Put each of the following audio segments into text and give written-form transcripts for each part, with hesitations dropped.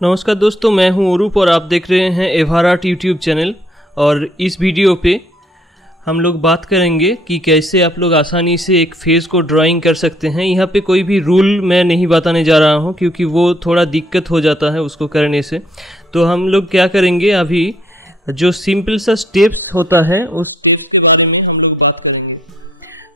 नमस्कार दोस्तों, मैं हूं अरूप और आप देख रहे हैं एवहारा यूट्यूब चैनल। और इस वीडियो पे हम लोग बात करेंगे कि कैसे आप लोग आसानी से एक फेस को ड्राइंग कर सकते हैं। यहाँ पे कोई भी रूल मैं नहीं बताने जा रहा हूँ क्योंकि वो थोड़ा दिक्कत हो जाता है उसको करने से। तो हम लोग क्या करेंगे, अभी जो सिंपल सा स्टेप्स होता है उस स्टेप के बारे में हम लोग बात करेंगे।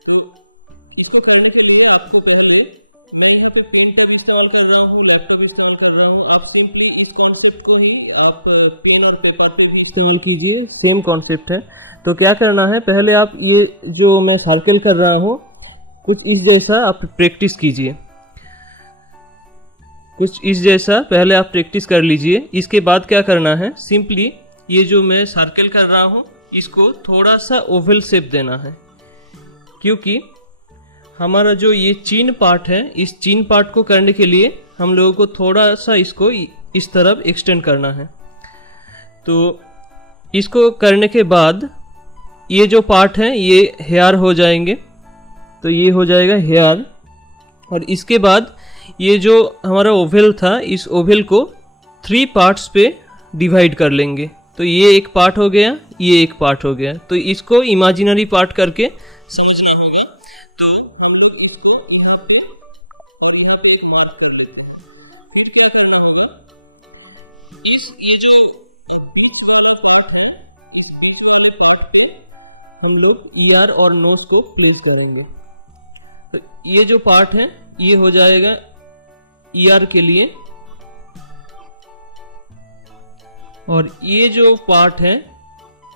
तो इसको करने के लिए आपको पहले मैं यहाँ पे पेंटर इंस्टॉल कर रहा हूँ, लैपटॉप इंस्टॉल कर रहा हूँ। आप सिंपली इस कॉन्सेप्ट को ही आप पेन और पेपर पे भी इस्तेमाल कीजिए, सेम कॉन्सेप्ट है। तो क्या करना है, पहले आप ये जो मैं सर्कल कर रहा हूँ कुछ इस जैसा आप प्रैक्टिस कीजिए, कुछ इस जैसा पहले आप प्रैक्टिस कर लीजिए। इसके बाद क्या करना है, सिंपली ये जो मैं सर्कल कर रहा हूँ इसको थोड़ा सा ओवल शेप देना है, क्योंकि हमारा जो ये चीन पार्ट है, इस चीन पार्ट को करने के लिए हम लोगों को थोड़ा सा इसको इस तरफ एक्सटेंड करना है। तो इसको करने के बाद ये जो पार्ट है ये हेयर हो जाएंगे, तो ये हो जाएगा हेयर। और इसके बाद ये जो हमारा ओवल था, इस ओवल को 3 पार्ट्स पे डिवाइड कर लेंगे। तो ये एक पार्ट हो गया, ये एक पार्ट हो गया। तो इसको इमेजिनरी पार्ट करके समझना होगा। तो हम लोग इसको यहाँ पे और यहाँ पे मार्क कर देते हैं। फिर क्या करना होगा, ये जो बीच वाला पार्ट है, इस बीच वाले पार्ट पे हम लोग ईयर और नोज को प्लेस करेंगे। तो ये जो पार्ट है ये हो जाएगा ईयर के लिए, और ये जो पार्ट है,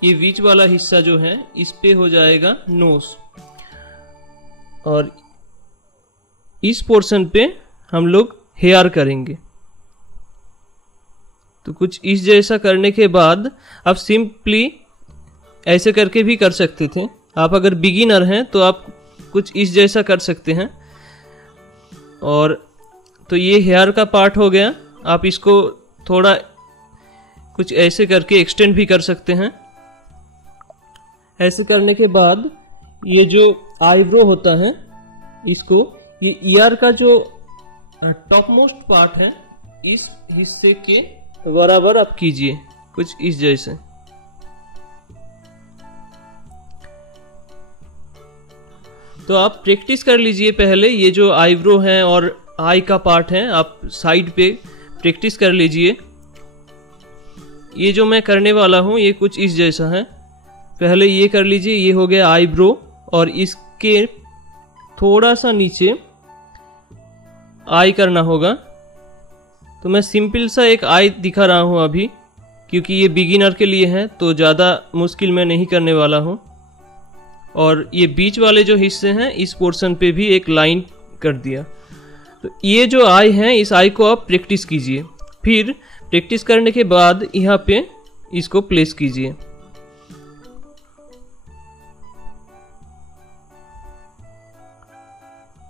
ये बीच वाला हिस्सा जो है इस पे हो जाएगा नोज, और इस पोर्शन पे हम लोग हेयर करेंगे। तो कुछ इस जैसा करने के बाद आप सिंपली ऐसे करके भी कर सकते थे। आप अगर बिगिनर हैं तो आप कुछ इस जैसा कर सकते हैं। और तो ये हेयर का पार्ट हो गया। आप इसको थोड़ा कुछ ऐसे करके एक्सटेंड भी कर सकते हैं। ऐसे करने के बाद ये जो आईब्रो होता है, इसको ये ईयर का जो टॉप मोस्ट पार्ट है इस हिस्से के बराबर आप कीजिए, कुछ इस जैसे। तो आप प्रैक्टिस कर लीजिए पहले, ये जो आईब्रो है और आई का पार्ट है आप साइड पे प्रैक्टिस कर लीजिए। ये जो मैं करने वाला हूँ ये कुछ इस जैसा है। पहले ये कर लीजिए, ये हो गया आईब्रो, और इसके थोड़ा सा नीचे आई करना होगा। तो मैं सिंपल सा एक आई दिखा रहा हूँ अभी, क्योंकि ये बिगिनर के लिए है तो ज़्यादा मुश्किल मैं नहीं करने वाला हूँ। और ये बीच वाले जो हिस्से हैं इस पोर्शन पे भी एक लाइन कर दिया। तो ये जो आई है, इस आई को आप प्रैक्टिस कीजिए। फिर प्रैक्टिस करने के बाद यहाँ पे इसको प्लेस कीजिए।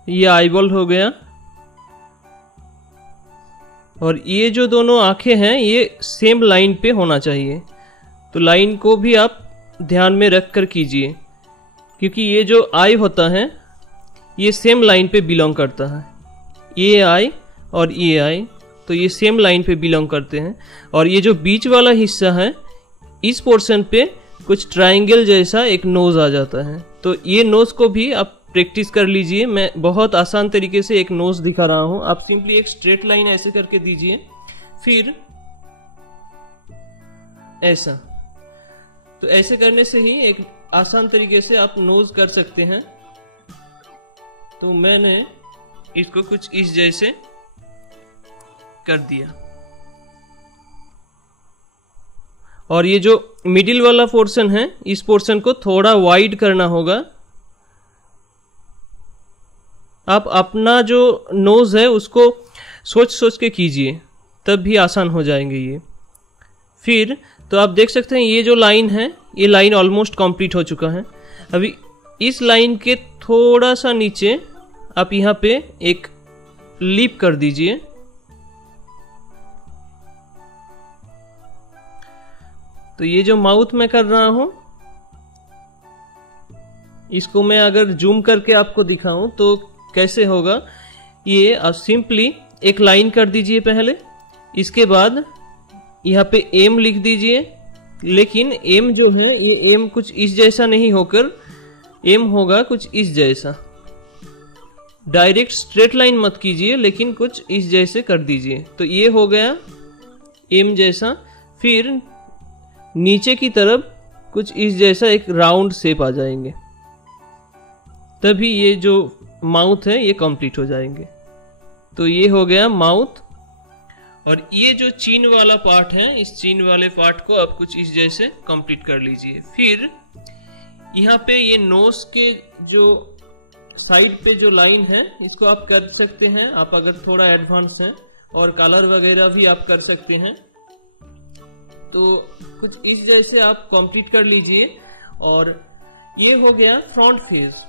ये आईबॉल हो गया। और ये जो दोनों आंखें हैं ये सेम लाइन पे होना चाहिए। तो लाइन को भी आप ध्यान में रख कर कीजिए, क्योंकि ये जो आई होता है ये सेम लाइन पे बिलोंग करता है। ये आई और ये आई, तो ये सेम लाइन पे बिलोंग करते हैं। और ये जो बीच वाला हिस्सा है, इस पोर्शन पे कुछ ट्रायंगल जैसा एक नोज आ जाता है। तो ये नोज को भी आप प्रैक्टिस कर लीजिए। मैं बहुत आसान तरीके से एक नोज दिखा रहा हूं। आप सिंपली एक स्ट्रेट लाइन ऐसे करके दीजिए, फिर ऐसा। तो ऐसे करने से ही एक आसान तरीके से आप नोज कर सकते हैं। तो मैंने इसको कुछ इस जैसे कर दिया। और ये जो मिडिल वाला पोर्शन है, इस पोर्शन को थोड़ा वाइड करना होगा। आप अपना जो नोज है उसको सोच सोच के कीजिए, तब भी आसान हो जाएंगे ये। फिर तो आप देख सकते हैं ये जो लाइन है, ये लाइन ऑलमोस्ट कंप्लीट हो चुका है। अभी इस लाइन के थोड़ा सा नीचे आप यहाँ पे एक लीप कर दीजिए। तो ये जो माउथ में कर रहा हूं, इसको मैं अगर जूम करके आपको दिखाऊं तो कैसे होगा। ये आप सिंपली एक लाइन कर दीजिए पहले, इसके बाद यहाँ पे एम लिख दीजिए, लेकिन एम जो है ये एम कुछ इस जैसा नहीं होकर एम होगा कुछ इस जैसा। डायरेक्ट स्ट्रेट लाइन मत कीजिए, लेकिन कुछ इस जैसे कर दीजिए। तो ये हो गया एम जैसा। फिर नीचे की तरफ कुछ इस जैसा एक राउंड शेप आ जाएंगे, तभी ये जो माउथ है ये कंप्लीट हो जाएंगे। तो ये हो गया माउथ। और ये जो चीन वाला पार्ट है, इस चीन वाले पार्ट को आप कुछ इस जैसे कंप्लीट कर लीजिए। फिर यहाँ पे ये नोज के जो साइड पे जो लाइन है इसको आप कर सकते हैं, आप अगर थोड़ा एडवांस हैं, और कलर वगैरह भी आप कर सकते हैं। तो कुछ इस जैसे आप कंप्लीट कर लीजिए। और ये हो गया फ्रंट फेस,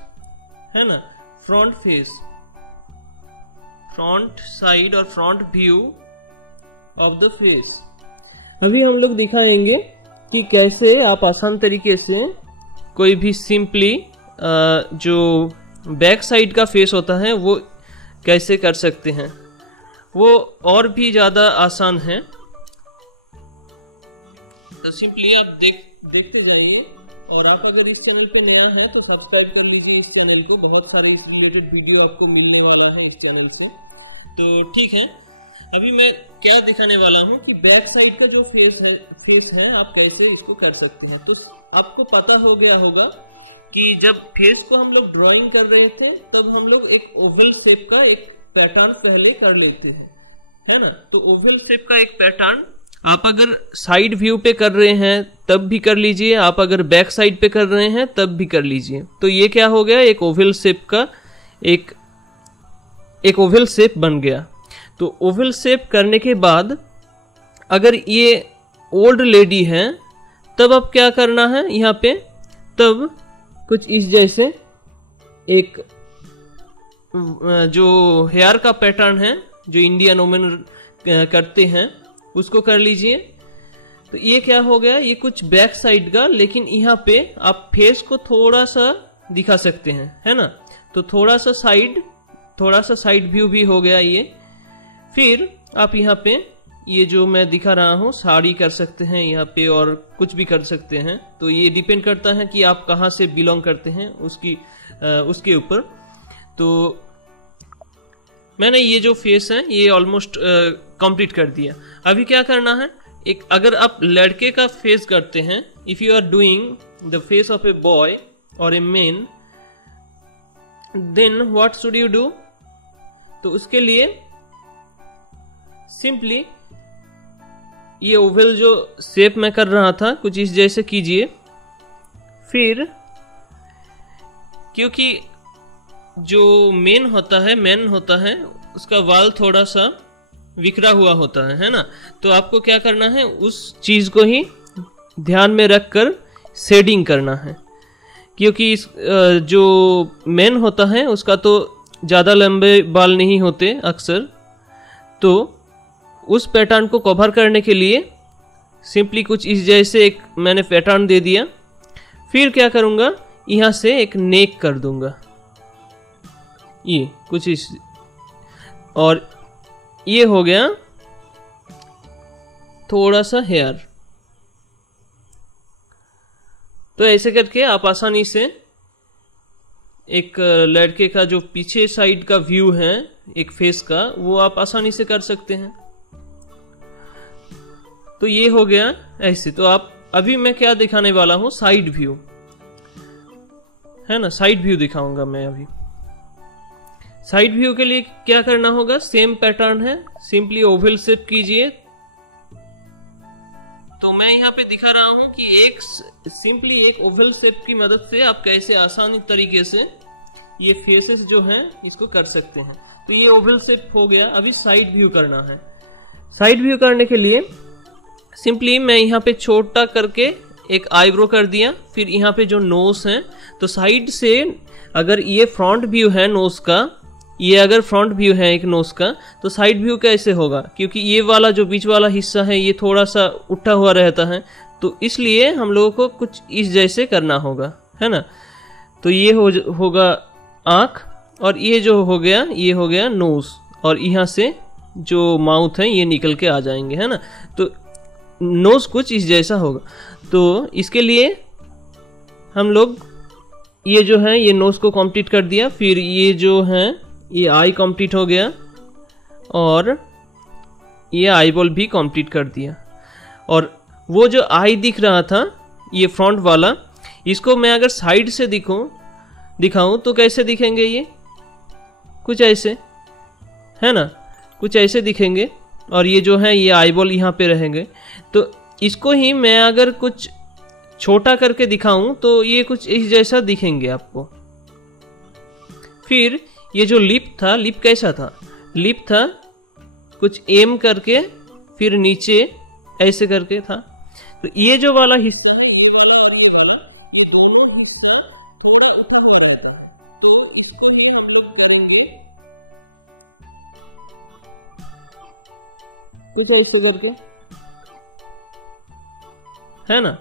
है ना, फ्रंट फेस, फ्रंट साइड और front view of the face. अभी हम लोग दिखाएंगे कि कैसे आप आसान तरीके से कोई भी सिंपली जो बैक साइड का फेस होता है वो कैसे कर सकते हैं। वो और भी ज़्यादा आसान है। तो सिंपली आप देखते जाइए। और आप अगर इस चैनल पे नया है तो सब्सक्राइब कर लीजिए इस चैनल को, बहुत सारे रिलेटेड वीडियो आपको मिलने वाला है इस चैनल पे। तो ठीक है, अभी मैं क्या दिखाने वाला हूँ कि बैक साइड का जो फेस है आप कैसे इसको कर सकते हैं। तो आपको पता हो गया होगा कि जब फेस को हम लोग ड्राइंग कर रहे थे तब हम लोग एक ओवल शेप का एक पैटर्न पहले कर लेते हैं, है ना। तो ओवल शेप का एक पैटर्न आप अगर साइड व्यू पे कर रहे हैं तब भी कर लीजिए, आप अगर बैक साइड पे कर रहे हैं तब भी कर लीजिए। तो ये क्या हो गया, एक ओवल शेप का एक ओवल शेप बन गया। तो ओवल शेप करने के बाद अगर ये ओल्ड लेडी है तब अब क्या करना है, यहाँ पे तब कुछ इस जैसे एक जो हेयर का पैटर्न है जो इंडियन वुमेन करते हैं उसको कर लीजिए। तो ये क्या हो गया, ये कुछ बैक साइड का, लेकिन यहाँ पे आप फेस को थोड़ा सा दिखा सकते हैं, है ना। तो थोड़ा सा साइड व्यू भी हो गया ये। फिर आप यहाँ पे ये जो मैं दिखा रहा हूँ साड़ी कर सकते हैं यहाँ पे, और कुछ भी कर सकते हैं। तो ये डिपेंड करता है कि आप कहाँ से बिलोंग करते हैं उसके ऊपर। तो मैंने ये जो फेस है ये ऑलमोस्ट कंप्लीट कर दिया। अभी क्या करना है, एक अगर आप लड़के का फेस करते हैं, if you are doing the face of a boy और a man, then what should you do. तो उसके लिए सिंपली ये ओवल जो शेप में कर रहा था कुछ इस जैसे कीजिए। फिर क्योंकि जो मैन होता है उसका वाल थोड़ा सा बिखरा हुआ होता है ना। तो आपको क्या करना है, उस चीज को ही ध्यान में रखकर शेडिंग करना है। क्योंकि इस जो मैन होता है उसका तो ज़्यादा लंबे बाल नहीं होते अक्सर। तो उस पैटर्न को कवर करने के लिए सिंपली कुछ इस जैसे एक मैंने पैटर्न दे दिया। फिर क्या करूँगा, यहाँ से एक नेक कर दूंगा, ये कुछ इस, और ये हो गया थोड़ा सा हेयर। तो ऐसे करके आप आसानी से एक लड़के का जो पीछे साइड का व्यू है एक फेस का, वो आप आसानी से कर सकते हैं। तो ये हो गया ऐसे। तो आप अभी मैं क्या दिखाने वाला हूं, साइड व्यू, है ना, साइड व्यू दिखाऊंगा मैं अभी। साइड व्यू के लिए क्या करना होगा, सेम पैटर्न है, सिंपली ओवल शेप कीजिए। तो मैं यहाँ पे दिखा रहा हूं कि सिंपली एक ओवल शेप की मदद से आप कैसे आसानी तरीके से ये फेसेस जो हैं इसको कर सकते हैं। तो ये ओवल शेप हो गया। अभी साइड व्यू करना है। साइड व्यू करने के लिए सिंपली मैं यहाँ पे छोटा करके एक आईब्रो कर दिया। फिर यहाँ पे जो नोज है, तो साइड से अगर ये फ्रंट व्यू है नोज का, ये अगर फ्रंट व्यू है एक नोज का, तो साइड व्यू कैसे होगा, क्योंकि ये वाला जो बीच वाला हिस्सा है ये थोड़ा सा उठा हुआ रहता है। तो इसलिए हम लोगों को कुछ इस जैसे करना होगा, है ना। तो ये होगा आँख, और ये जो हो गया ये हो गया नोज, और यहाँ से जो माउथ है ये निकल के आ जाएंगे, है ना। तो नोज कुछ इस जैसा होगा। तो इसके लिए हम लोग ये जो है ये नोज को कंप्लीट कर दिया, फिर ये जो है ये आई कंप्लीट हो गया और ये आई बॉल भी कंप्लीट कर दिया। और वो जो आई दिख रहा था ये फ्रंट वाला, इसको मैं अगर साइड से दिखाऊं तो कैसे दिखेंगे ये, कुछ ऐसे, है ना, कुछ ऐसे दिखेंगे। और ये जो है ये आई बॉल यहाँ पे रहेंगे। तो इसको ही मैं अगर कुछ छोटा करके दिखाऊं तो ये कुछ इस जैसा दिखेंगे आपको। फिर ये जो लिप था, लिप कैसा था, लिप था कुछ एम करके फिर नीचे ऐसे करके था। तो ये जो वाला हिस्सा है, ये वाला और ये वाला, ये दोनों हिस्सा थोड़ा उठा हुआ रहेगा। तो इसको ये हम लोग करेंगे कुछ ऐसे करके, है ना।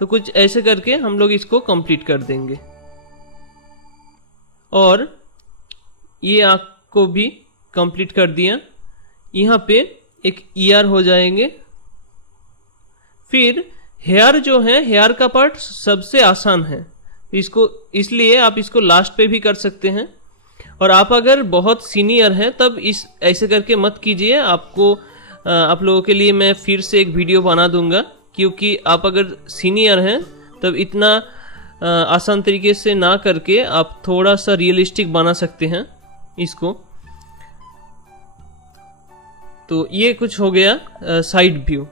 तो कुछ ऐसे करके हम लोग इसको कंप्लीट कर देंगे। और ये आंख को भी कंप्लीट कर दिया। यहाँ पे एक ईयर हो जाएंगे। फिर हेयर जो है, हेयर का पार्ट सबसे आसान है, इसको इसलिए आप इसको लास्ट पे भी कर सकते हैं। और आप अगर बहुत सीनियर हैं तब इस ऐसे करके मत कीजिए। आपको आप लोगों के लिए मैं फिर से एक वीडियो बना दूंगा, क्योंकि आप अगर सीनियर हैं तब इतना आसान तरीके से ना करके आप थोड़ा सा रियलिस्टिक बना सकते हैं इसको। तो ये कुछ हो गया साइड व्यू।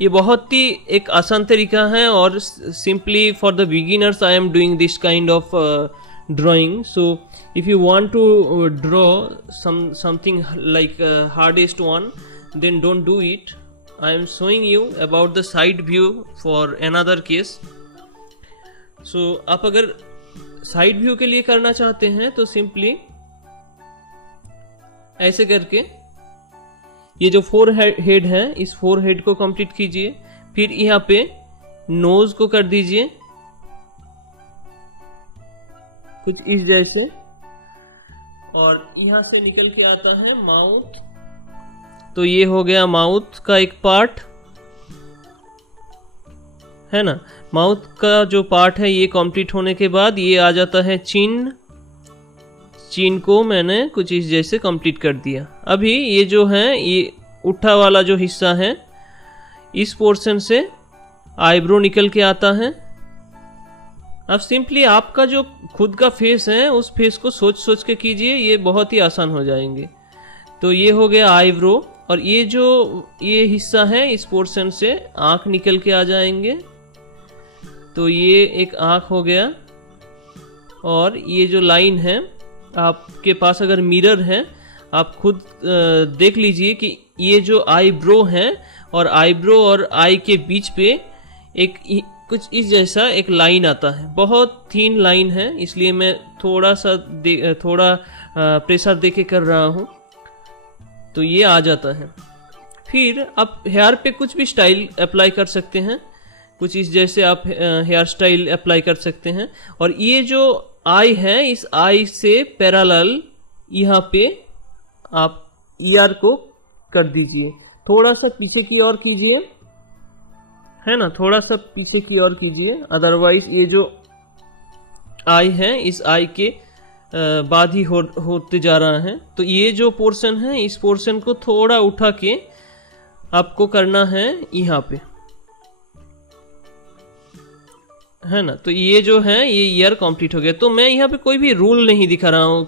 ये बहुत ही एक आसान तरीका है और simply for the beginners I am doing this kind of drawing. So if you want to draw something like hardest one, then don't do it. I am showing you about the side view for another case. So आप अगर side view के लिए करना चाहते हैं तो simply ऐसे करके ये जो फोर हेड है इस फोर हेड को कंप्लीट कीजिए। फिर यहाँ पे नोज को कर दीजिए कुछ इस जैसे, और यहां से निकल के आता है माउथ। तो ये हो गया माउथ का एक पार्ट, है ना। माउथ का जो पार्ट है ये कंप्लीट होने के बाद ये आ जाता है चिन। चिन को मैंने कुछ इस जैसे कंप्लीट कर दिया। अभी ये जो है ये उठा वाला जो हिस्सा है, इस पोर्शन से आईब्रो निकल के आता है। अब सिंपली आपका जो खुद का फेस है उस फेस को सोच सोच के कीजिए, ये बहुत ही आसान हो जाएंगे। तो ये हो गया आईब्रो। और ये जो ये हिस्सा है इस पोर्शन से आंख निकल के आ जाएंगे। तो ये एक आंख हो गया। और ये जो लाइन है, आपके पास अगर मिरर है आप खुद देख लीजिए कि ये जो आईब्रो है और आईब्रो और आई के बीच पे एक कुछ इस जैसा एक लाइन आता है। बहुत थीन लाइन है, इसलिए मैं थोड़ा प्रेशर देके कर रहा हूँ। तो ये आ जाता है। फिर आप हेयर पे कुछ भी स्टाइल अप्लाई कर सकते हैं, कुछ इस जैसे आप हेयर स्टाइल अप्लाई कर सकते हैं। और ये जो आई है इस आई से पैरेलल यहाँ पे आप ईयर को कर दीजिए, थोड़ा सा पीछे की ओर कीजिए, है ना, थोड़ा सा पीछे की ओर कीजिए। अदरवाइज ये जो आई है इस आई के बाद ही होते जा रहा है। तो ये जो पोर्शन है इस पोर्शन को थोड़ा उठा के आपको करना है यहाँ पे, है ना। तो ये जो है ये ईयर कंप्लीट हो गया। तो मैं यहाँ पे कोई भी रूल नहीं दिखा रहा हूँ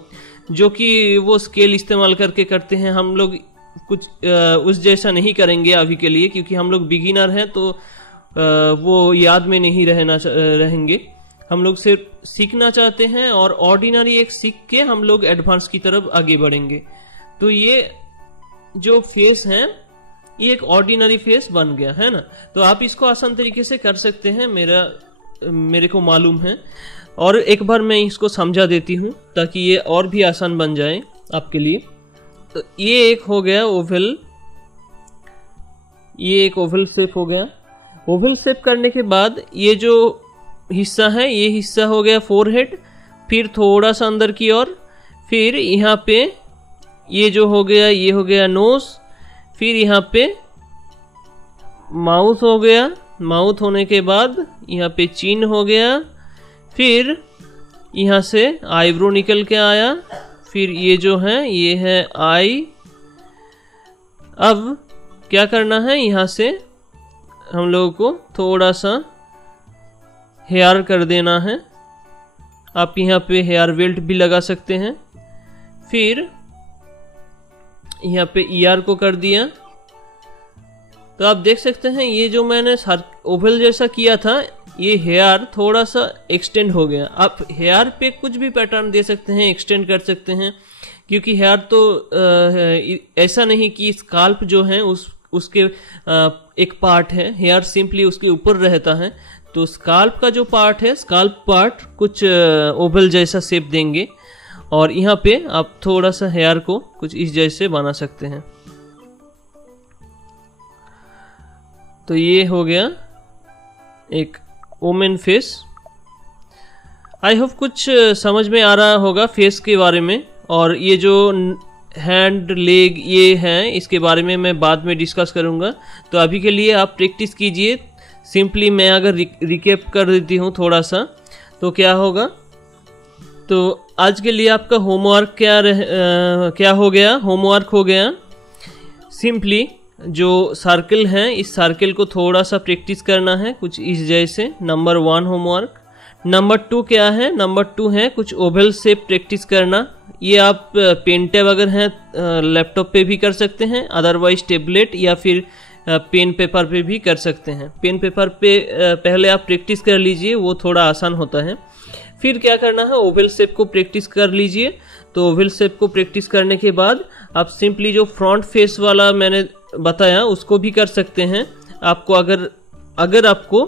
जो कि वो स्केल इस्तेमाल करके करते हैं। हम लोग कुछ उस जैसा नहीं करेंगे अभी के लिए, क्योंकि हम लोग बिगिनर हैं तो वो याद में नहीं रहेंगे। हम लोग सिर्फ सीखना चाहते हैं और ऑर्डिनरी एक सीख के हम लोग एडवांस की तरफ आगे बढ़ेंगे। तो ये जो फेस है ये एक ऑर्डिनरी फेस बन गया, है ना। तो आप इसको आसान तरीके से कर सकते हैं, मेरे को मालूम है। और एक बार मैं इसको समझा देती हूँ ताकि ये और भी आसान बन जाए आपके लिए। तो ये एक हो गया ओवल, ये एक ओवल शेप हो गया। ओवल शेप करने के बाद ये जो हिस्सा है ये हिस्सा हो गया फोरहेड। फिर थोड़ा सा अंदर की ओर, फिर यहाँ पे ये जो हो गया, ये हो गया नोज। फिर यहाँ पे माउथ हो गया, माउथ होने के बाद यहाँ पे चिन हो गया। फिर यहाँ से आईब्रो निकल के आया। फिर ये जो है ये है आई। अब क्या करना है, यहाँ से हम लोगों को थोड़ा सा हेयर कर देना है। आप यहाँ पे हेयर बेल्ट भी लगा सकते हैं। फिर यहाँ पे ईयर को कर दिया। तो आप देख सकते हैं ये जो मैंने ओवल जैसा किया था, ये हेयर थोड़ा सा एक्सटेंड हो गया। आप हेयर पे कुछ भी पैटर्न दे सकते हैं, एक्सटेंड कर सकते हैं, क्योंकि हेयर तो ऐसा नहीं कि स्काल्प जो है उसके एक पार्ट है, हेयर सिंपली उसके ऊपर रहता है। तो स्काल्प का जो पार्ट है, स्काल्प पार्ट कुछ ओवल जैसा शेप देंगे, और यहाँ पे आप थोड़ा सा हेयर को कुछ इस जैसे बना सकते हैं। तो ये हो गया एक वोमेन फेस। आई होप कुछ समझ में आ रहा होगा फेस के बारे में। और ये जो हैंड, लेग ये हैं, इसके बारे में मैं बाद में डिस्कस करूँगा। तो अभी के लिए आप प्रैक्टिस कीजिए। सिंपली मैं अगर रिकैप कर देती हूँ थोड़ा सा, तो क्या होगा। तो आज के लिए आपका होमवर्क क्या हो गया, होमवर्क हो गया सिंपली जो सर्कल है, इस सर्कल को थोड़ा सा प्रैक्टिस करना है कुछ इस जैसे। Number 1 homework. नंबर 2 क्या है, नंबर 2 है कुछ ओवल शेप प्रैक्टिस करना। ये आप पेन टैब अगर हैं लैपटॉप पे भी कर सकते हैं, अदरवाइज टेबलेट या फिर पेन पेपर पे भी कर सकते हैं। पेन पेपर पे पहले आप प्रैक्टिस कर लीजिए, वो थोड़ा आसान होता है। फिर क्या करना है, ओवल शेप को प्रैक्टिस कर लीजिए। तो ओवल शेप को प्रैक्टिस करने के बाद आप सिंपली जो फ्रंट फेस वाला मैंने बताया उसको भी कर सकते हैं। आपको अगर आपको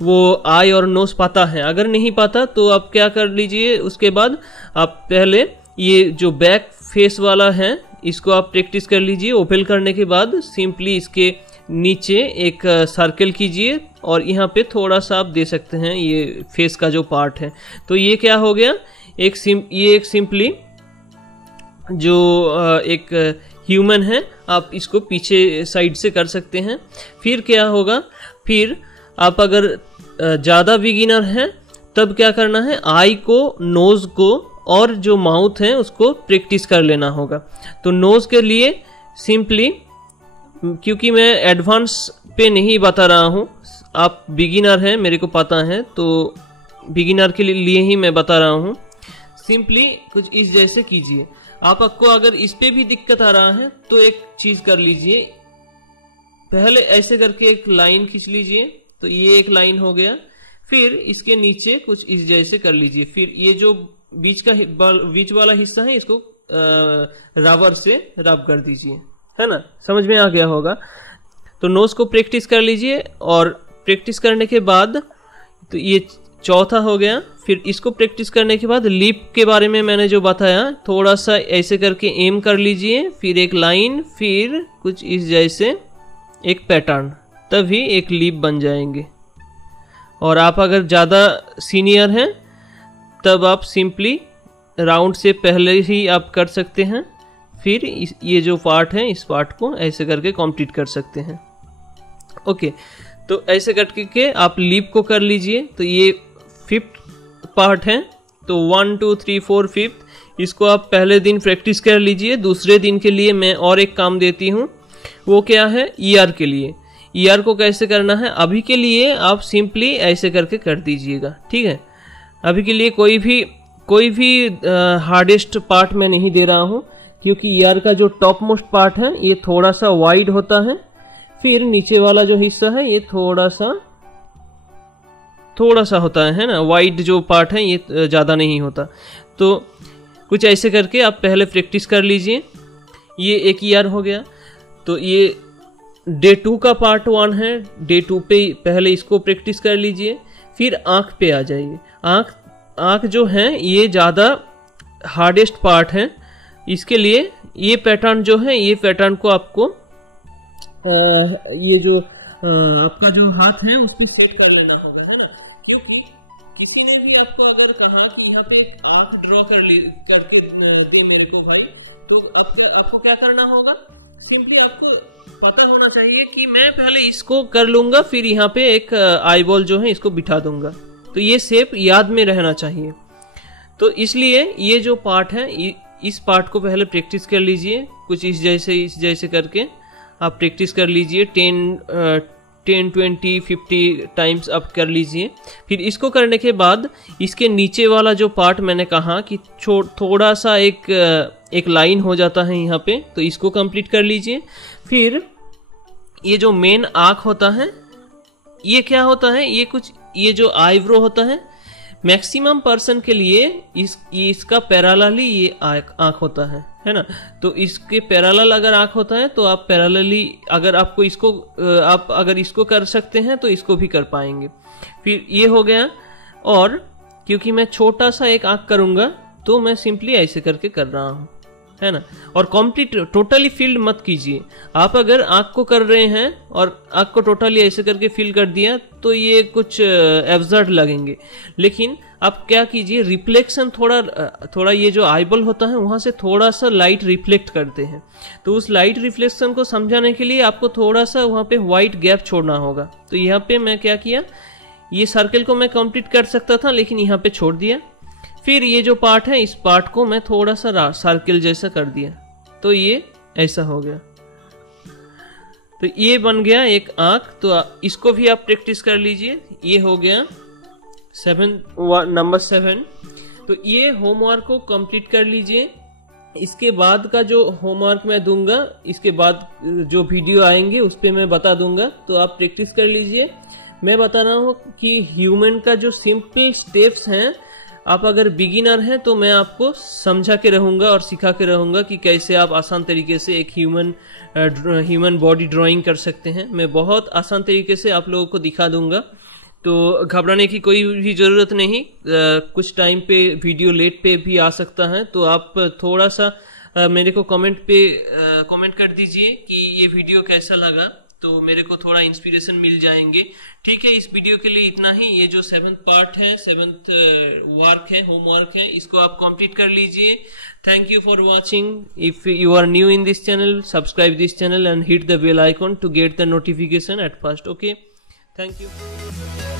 वो आई और नोज पता है, अगर नहीं पता तो आप क्या कर लीजिए, उसके बाद आप पहले ये जो बैक फेस वाला है इसको आप प्रैक्टिस कर लीजिए। ओवल करने के बाद सिंपली इसके नीचे एक सर्कल कीजिए, और यहाँ पे थोड़ा सा आप दे सकते हैं ये फेस का जो पार्ट है। तो ये क्या हो गया, ये एक सिंपली जो एक ह्यूमन है, आप इसको पीछे साइड से कर सकते हैं। फिर क्या होगा, फिर आप अगर ज़्यादा बिगिनर हैं तब क्या करना है, आई को, नोज़ को और जो माउथ है उसको प्रैक्टिस कर लेना होगा। तो नोज़ के लिए सिंपली, क्योंकि मैं एडवांस पे नहीं बता रहा हूँ, आप बिगिनर हैं मेरे को पता है, तो बिगिनर के लिए ही मैं बता रहा हूँ। सिंपली कुछ इस जैसे कीजिए। आपको अगर इस पे भी दिक्कत आ रहा है तो एक चीज कर लीजिए, पहले ऐसे करके एक लाइन खींच लीजिए। तो ये एक लाइन हो गया। फिर इसके नीचे कुछ इस जैसे कर लीजिए। फिर ये जो बीच वाला हिस्सा है इसको रबर से रब कर दीजिए, है ना, समझ में आ गया होगा। तो नोज को प्रैक्टिस कर लीजिए, और प्रैक्टिस करने के बाद तो ये चौथा हो गया। फिर इसको प्रैक्टिस करने के बाद लिप के बारे में मैंने जो बताया, थोड़ा सा ऐसे करके एम कर लीजिए, फिर एक लाइन, फिर कुछ इस जैसे एक पैटर्न, तभी एक लिप बन जाएंगे। और आप अगर ज़्यादा सीनियर हैं तब आप सिंपली राउंड से पहले ही आप कर सकते हैं। फिर ये जो पार्ट है इस पार्ट को ऐसे करके कंप्लीट कर सकते हैं। ओके, तो ऐसे करके आप लिप को कर लीजिए। तो ये 5th पार्ट है। तो 1 2 3 4 5th, इसको आप पहले दिन प्रैक्टिस कर लीजिए। दूसरे दिन के लिए मैं और एक काम देती हूँ, वो क्या है, ईयर के लिए। ईयर को कैसे करना है, अभी के लिए आप सिंपली ऐसे करके कर दीजिएगा, ठीक है। अभी के लिए कोई भी हार्डेस्ट पार्ट मैं नहीं दे रहा हूँ, क्योंकि ईयर का जो टॉप मोस्ट पार्ट है ये थोड़ा सा वाइड होता है। फिर नीचे वाला जो हिस्सा है ये थोड़ा सा होता है ना, वाइड जो पार्ट है ये ज़्यादा नहीं होता। तो कुछ ऐसे करके आप पहले प्रैक्टिस कर लीजिए। ये एक ईयर हो गया। तो ये डे 2 का पार्ट 1 है। डे 2 पे पहले इसको प्रैक्टिस कर लीजिए। फिर आँख पे आ जाइए। आँख जो है ये ज़्यादा हार्डेस्ट पार्ट है। इसके लिए ये पैटर्न जो है, ये पैटर्न को आपको ये जो आपका जो हाथ है उसकी सेव कर लेना होगा, है ना। क्योंकि किसी ने भी आपको अगर कहा कि यहाँ पे आँख ड्रॉ करके दे मेरे को भाई, तो अब आपको क्या करना होगा, सिंपली आपको पता होना चाहिए कि मैं पहले इसको कर लूंगा, फिर यहाँ पे एक आई बॉल जो है इसको बिठा दूंगा। तो ये शेप याद में रहना चाहिए। तो इसलिए ये जो पार्ट है, इस पार्ट को पहले प्रैक्टिस कर लीजिए, कुछ इस जैसे करके आप प्रैक्टिस कर लीजिए। 10, 20, 50 टाइम्स आप कर लीजिए। फिर इसको करने के बाद इसके नीचे वाला जो पार्ट मैंने कहा कि थोड़ा सा एक लाइन हो जाता है यहाँ पे, तो इसको कंप्लीट कर लीजिए। फिर ये जो मेन आँख होता है, ये क्या होता है, ये जो आईब्रो होता है, मैक्सिमम पर्सन के लिए इसका पैरेलली ये आँख होता है ना। तो इसके पैरेलल अगर आँख होता है तो आप पैरेलली अगर आपको आप अगर इसको कर सकते हैं तो इसको भी कर पाएंगे। फिर ये हो गया। और क्योंकि मैं छोटा सा एक आँख करूंगा तो मैं सिंपली ऐसे करके कर रहा हूँ, है ना। और कंप्लीट टोटली फिल मत कीजिए। आप अगर आँख को कर रहे हैं और आँख को टोटली ऐसे करके फिल कर दिया तो ये कुछ एब्सर्ड लगेंगे। लेकिन आप क्या कीजिए, रिफ्लेक्शन थोड़ा ये जो आईबॉल होता है वहां से थोड़ा सा लाइट रिफ्लेक्ट करते हैं। तो उस लाइट रिफ्लेक्शन को समझाने के लिए आपको थोड़ा सा वहां पे व्हाइट गैप छोड़ना होगा। तो यहाँ पे मैं क्या किया, ये सर्कल को मैं कंप्लीट कर सकता था लेकिन यहाँ पे छोड़ दिया। फिर ये जो पार्ट है, इस पार्ट को मैं थोड़ा सा सर्कल जैसा कर दिया, तो ये ऐसा हो गया। तो ये बन गया एक आंख। तो इसको भी आप प्रैक्टिस कर लीजिए। ये हो गया नंबर 7। तो ये होमवर्क को कंप्लीट कर लीजिए। इसके बाद का जो होमवर्क मैं दूंगा, इसके बाद जो वीडियो आएंगे उस पर मैं बता दूंगा, तो आप प्रैक्टिस कर लीजिए। मैं बता रहा हूँ कि ह्यूमन का जो सिंपल स्टेप्स हैं, आप अगर बिगिनर हैं तो मैं आपको समझा के रहूंगा और सिखा के रहूंगा कि कैसे आप आसान तरीके से एक ह्यूमन बॉडी ड्राइंग कर सकते हैं। मैं बहुत आसान तरीके से आप लोगों को दिखा दूंगा, तो घबराने की कोई भी ज़रूरत नहीं। कुछ टाइम पे वीडियो लेट पे भी आ सकता है, तो आप थोड़ा सा मेरे को कमेंट कर दीजिए कि ये वीडियो कैसा लगा, तो मेरे को थोड़ा इंस्पिरेशन मिल जाएंगे। ठीक है, इस वीडियो के लिए इतना ही। ये जो 7th पार्ट है, 7th वर्क है, होमवर्क है, इसको आप कंप्लीट कर लीजिए। Thank you for watching. If you are new in this channel, subscribe this channel and hit the bell icon to get the notification at first. Okay, thank you.